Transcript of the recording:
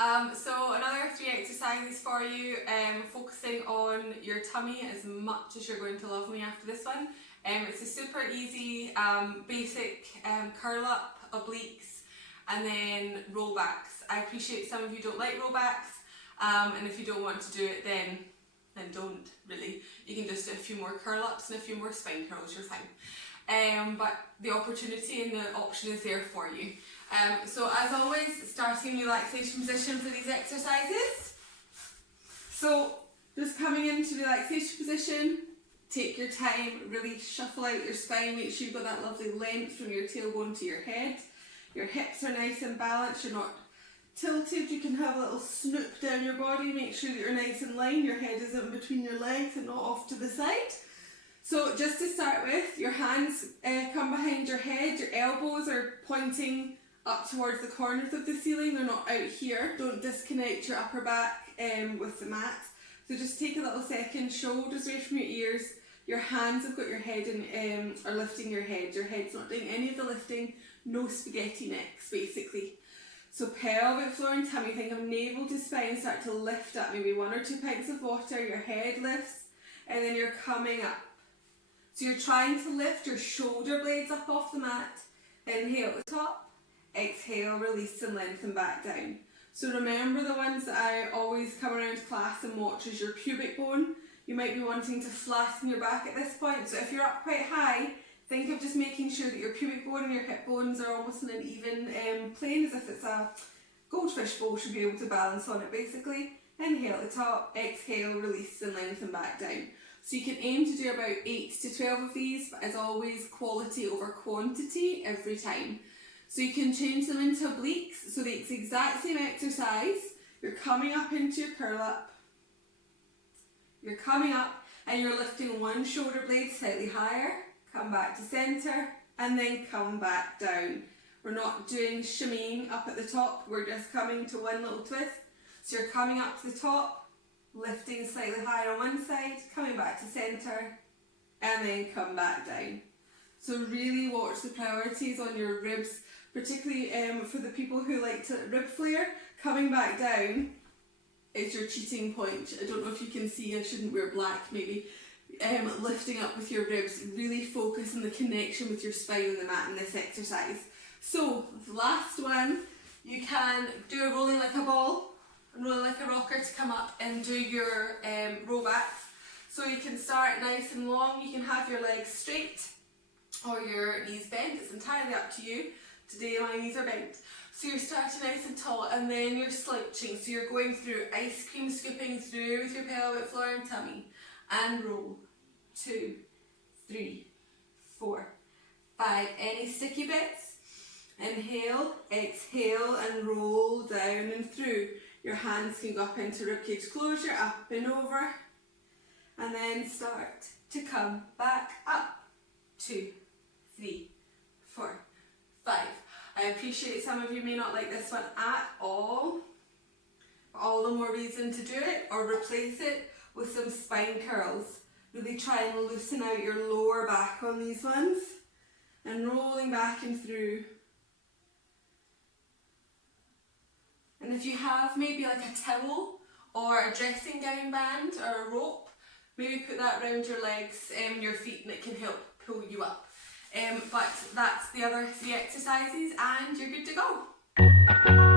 So another 3 exercises for you, focusing on your tummy as much as you're going to love me after this one. It's a super easy, basic curl up, obliques, and then roll backs. I appreciate some of you don't like roll backs, and if you don't want to do it, then don't really. You can just do a few more curl ups and a few more spine curls, you're fine. But the opportunity and the option is there for you. So as always, starting in relaxation position for these exercises. So just coming into relaxation position, take your time, really shuffle out your spine, make sure you've got that lovely length from your tailbone to your head. Your hips are nice and balanced, you're not tilted, you can have a little snoop down your body, make sure that you're nice in line, your head isn't between your legs and not off to the side. So just to start with, your hands come behind your head, your elbows are pointing up towards the corners of the ceiling, they're not out here. Don't disconnect your upper back with the mat. So just take a little second, shoulders away from your ears, your hands have got your head and are lifting your head's not doing any of the lifting, no spaghetti necks basically. So pelvic floor and tummy, think of navel to spine, start to lift up, maybe 1 or 2 pints of water, your head lifts, and then you're coming up. So you're trying to lift your shoulder blades up off the mat, inhale at the top, exhale, release and lengthen back down. So remember the ones that I always come around class and watch is your pubic bone. You might be wanting to flatten your back at this point, so if you're up quite high, think of just making sure that your pubic bone and your hip bones are almost in an even plane, as if it's a goldfish bowl, should be able to balance on it basically. Inhale at the top, exhale, release and lengthen back down. So you can aim to do about 8 to 12 of these, but as always, quality over quantity every time. So you can change them into obliques, so it's the exact same exercise. You're coming up into your curl up, you're coming up and you're lifting one shoulder blade slightly higher, come back to centre and then come back down. We're not doing shimmying up at the top, we're just coming to one little twist. So you're coming up to the top, lifting slightly higher on one side, coming back to centre and then come back down. So really watch the priorities on your ribs, particularly for the people who like to rib flare. Coming back down is your cheating point. I don't know if you can see, I shouldn't wear black maybe. Lifting up with your ribs, really focus on the connection with your spine and the mat in this exercise. So the last one, you can do a rolling like a ball and rolling like a rocker to come up and do your row backs. So you can start nice and long, you can have your legs straight or your knees bent, it's entirely up to you. Today my knees are bent. So you're starting nice and tall and then you're slouching. So you're going through ice cream scooping through with your pelvic floor and tummy. And roll. 2, 3, 4, 5. Any sticky bits? Inhale, exhale and roll down and through. Your hands can go up into ribcage closure, up and over. And then start to come back up. 2, 3, 4, 5. I appreciate some of you may not like this one at all. All the more reason to do it or replace it with some spine curls. Really try and loosen out your lower back on these ones. And rolling back and through. And if you have maybe like a towel or a dressing gown band or a rope, maybe put that around your legs and your feet and it can help pull you up. But that's the other 3 exercises and you're good to go.